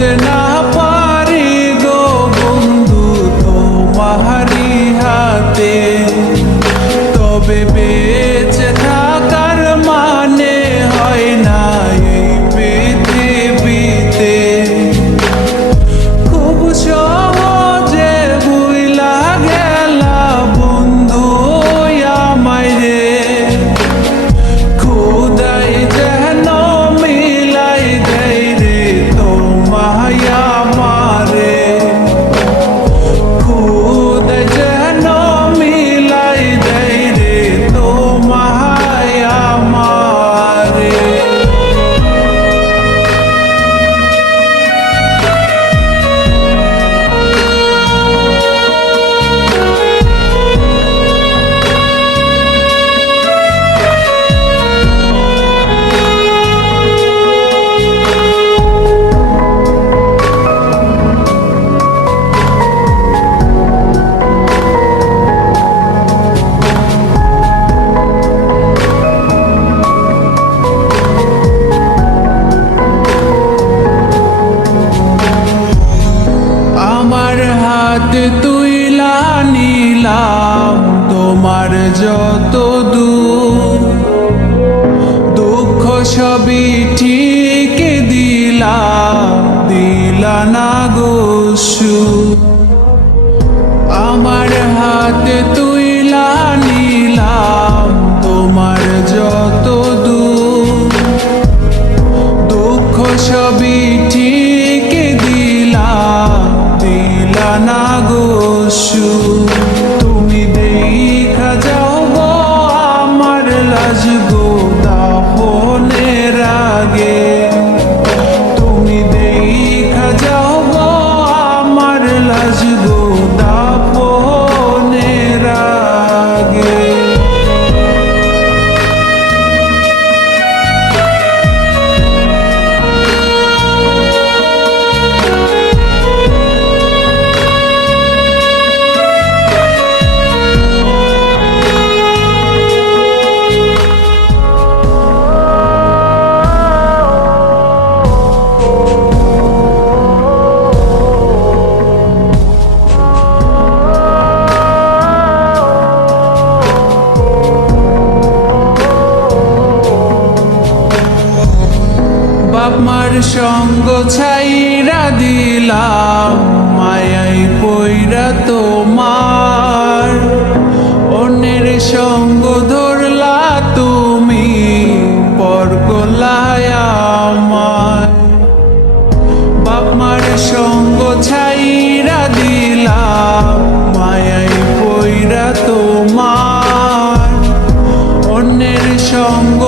ভুলতে না পারি গো বন্ধু তোমারি হাতে, তবে বেঁচে থাকার মানে হয় না এই পৃথিবীতে। খুব সহজে ভুইলা গেলা বন্ধু আমায় রে, খোদাই যেন মিলাই দেয় রে তোমায় আমারে, খোদাই যেন মিলাই দেয় রে তোমায় আমারে। আমার হাত তুইলা নিলাম তোমার যত দুঃখ সবই ঠিক দিলা না গো সুখ। আমার হাত তুইলা নিলাম তোমার যত দুঃখ সবই ঠিক দিলা না গো সুখ। তুমি দেখা যাও গো আমার লাজ গো দাফনের আগে, তুমি দেখা যাও গো আমার লাজ গো দাফনের আগে। বাপ মার সঙ্গ ছাইরা দিলাম মায়াই পইরা তোমার, অন্যের সঙ্গ ধরলা তুমি পর করলাই আমায়। বাপ মার সঙ্গ ছাইরা দিলাম মায়াই পইরা তোমার, অন্যের সঙ্গ